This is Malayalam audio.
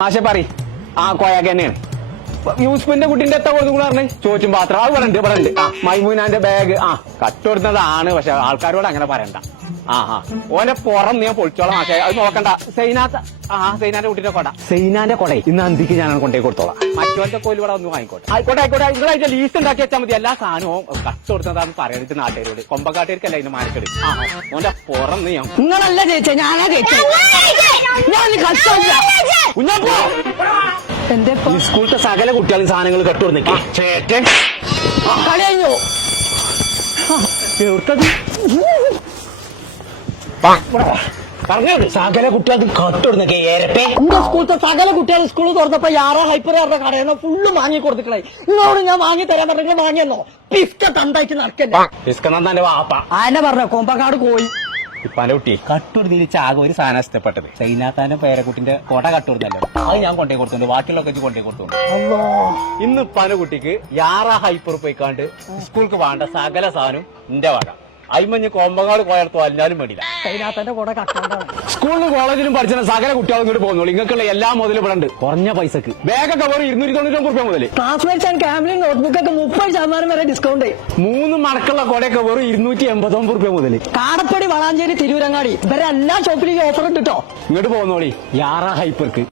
ആശ പറ ആ കോയാക്ക് തന്നെയാണ് യൂസ്ഫിന്റെ കുട്ടിന്റെ എത്ര കൊടുത്തു കൂടെ പറഞ്ഞു ചോദിച്ചും പാത്രം അത് പറഞ്ഞിട്ട് മൈമൂനാന്റെ ബാഗ് കട്ടുകൊടുത്തതാണ് പക്ഷെ ആൾക്കാരോട് അങ്ങനെ പറയണ്ട ഓന്റെ പുറം ഞാൻ പൊളിച്ചോളാം പക്ഷെ അത് നോക്കണ്ട സൈനാന്റെ കുട്ടിന്റെ കൊട സൈനാന്റെ കൊട ഇന്ന് അന്തിക്ക് ഞാൻ കൊണ്ടേ കൊടുത്തോളാം മറ്റോന്റെ കോല് ഇവിടെ ഒന്ന് വാങ്ങിക്കോട്ടെ ആയിക്കോട്ടെ നിങ്ങളായിട്ട് ലീസ്റ്റ് ഉണ്ടാക്കി വെച്ചാൽ മതി എല്ലാ സാധനവും കട്ടുകൊടുത്തതാന്ന് പറയരുത് നാട്ടുകാരോട് കൊമ്പക്കാട്ടുകാർക്കല്ല ഇതിന് മാനക്കെട് ഓന്റെ പുറം ഞാൻ നിങ്ങളല്ല ചേച്ചി ഞാനാ ചേച്ചി എന്റെ സ്കൂളത്തെ സകല കുട്ടികളും സാധനങ്ങൾ കട്ടുകൊടുത്തേക്ക് കളി കഴിഞ്ഞു പറഞ്ഞത് സകല കുട്ടികൾക്ക് കട്ടുകൊടുത്തേക്ക് ഏരട്ടെ എന്റെ സ്കൂളത്തെ സകല കുട്ടികൾ സ്കൂളിൽ തുറന്നപ്പോ യാറോ ഹൈപ്പർ അവരുടെ കടയിൽ ഫുള്ള് വാങ്ങി കൊടുത്തിട്ടേ നിങ്ങളോട് ഞാൻ വാങ്ങി തരാൻ പറഞ്ഞെങ്കിൽ വാങ്ങിയെന്നോ പിസ്ക തണ്ടായിട്ട് നടക്കല്ലേ പിസ്കന്നാന്റെ വാപ്പ ആനെ പറഞ്ഞ കൊമ്പക്കാട് പോയി ഇപ്പാന്റെ കുട്ടി കട്ടുകൊടുത്തിരിച്ച ആകെ ഒരു സാധനം ഇഷ്ടപ്പെട്ടത് സൈനാത്താന്റെ പേരക്കുട്ടിന്റെ കൊട കട്ടുകൊടുത്തല്ലോ അത് ഞാൻ കൊണ്ടേ കൊടുത്തുണ്ട് ബാക്കിയുള്ളൊക്കെ കൊണ്ടേ കൊടുത്തുണ്ട് ഇന്ന് ഇപ്പാന്റെ കുട്ടിക്ക് യാറാ ഹൈപ്പർ പോയിക്കാണ്ട് സ്കൂൾക്ക് വേണ്ട സകല സാധനം എന്റെ വക അയിമഞ്ഞ് കോമ്പങ്ങാട് കോയർത്തോ അല്ലാലും വേണ്ടില്ല അതിനകത്തെ കൂടെ കട്ടോണ്ടാണ് സ്കൂളിലും കോളേജിലും പഠിച്ച സകല കുട്ടികളും ഇങ്ങോട്ട് പോകുന്നുള്ളൂ ഇങ്ങൾക്കുള്ള എല്ലാ മുതലും ഇവിടെ ഉണ്ട് കുറഞ്ഞ പൈസക്ക് ബാഗൊക്കെ വെറും 299 രൂപ മുതൽ ക്ലാസ്മേറ്റ്സ് ആൻഡ് ക്യാമ്പിലും നോട്ട്ബുക്കൊക്കെ 30% വരെ ഡിസ്കൗണ്ട് 3 മടക്കുള്ള കൊടയൊക്കെ വെറും 289 രൂപ മുതൽ കാടപ്പടി വളാഞ്ചേരി തിരൂരങ്ങാടി ഇവരെ എല്ലാ ഷോപ്പിലും ഓഫർ ഇട്ടോ ഇങ്ങോട്ട് പോകുന്നോളി യാറാ ഹൈപ്പർക്ക്